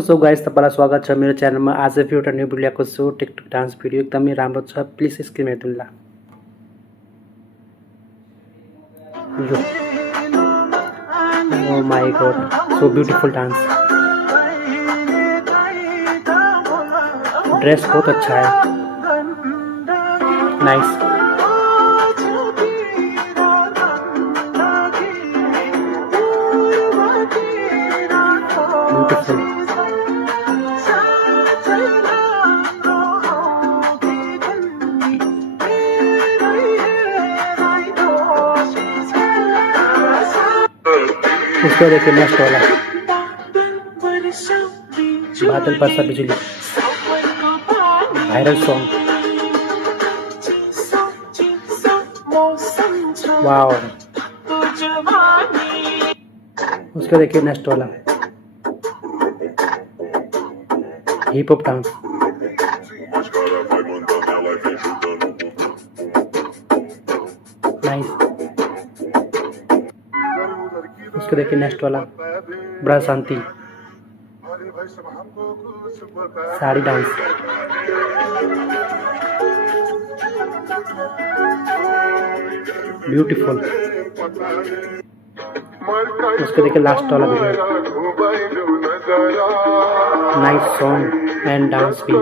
So guys तपाईलाई स्वागत छ मेरो च्यानलमा। आज फेरि एउटा न्यू भिडियो ल्याएको छु। टिकटक डान्स भिडियो एकदमै राम्रो छ, प्लिज स्क्रिन हेर्नु ल। Oh my God, so beautiful dance. Dress बहुत अच्छा है, नाइस। ब्यूटीफुल। उसको देखिए नेक्स्ट वाला, बादल बरसा बिजली, वायरल सॉन्ग। वाओ। उसको देखिए नेक्स्ट वाला, हिप हॉप डांस। नाइस। उसको देखिए नेक्स्ट वाला, बड़ा शांति, साड़ी डांस। ब्यूटीफुल। उसको देखिए लास्ट वाला video, nice song and dance भी।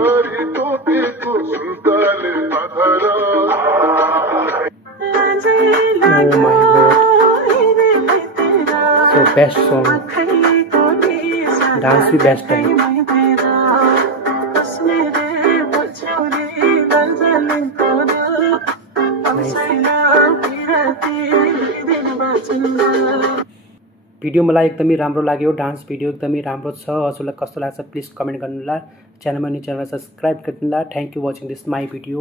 Oh my god, so best song, dance भी बेस्ट है। भिडियो मलाई एकदमै राम्रो लाग्यो, डान्स भिडियो एकदमै राम्रो छ। हजुरलाई कस्तो लाग्छ प्लिज कमेन्ट गर्नु होला। च्यानलमा नि च्यानललाई सब्स्क्राइब गर्नु होला। Thank you watching this my video.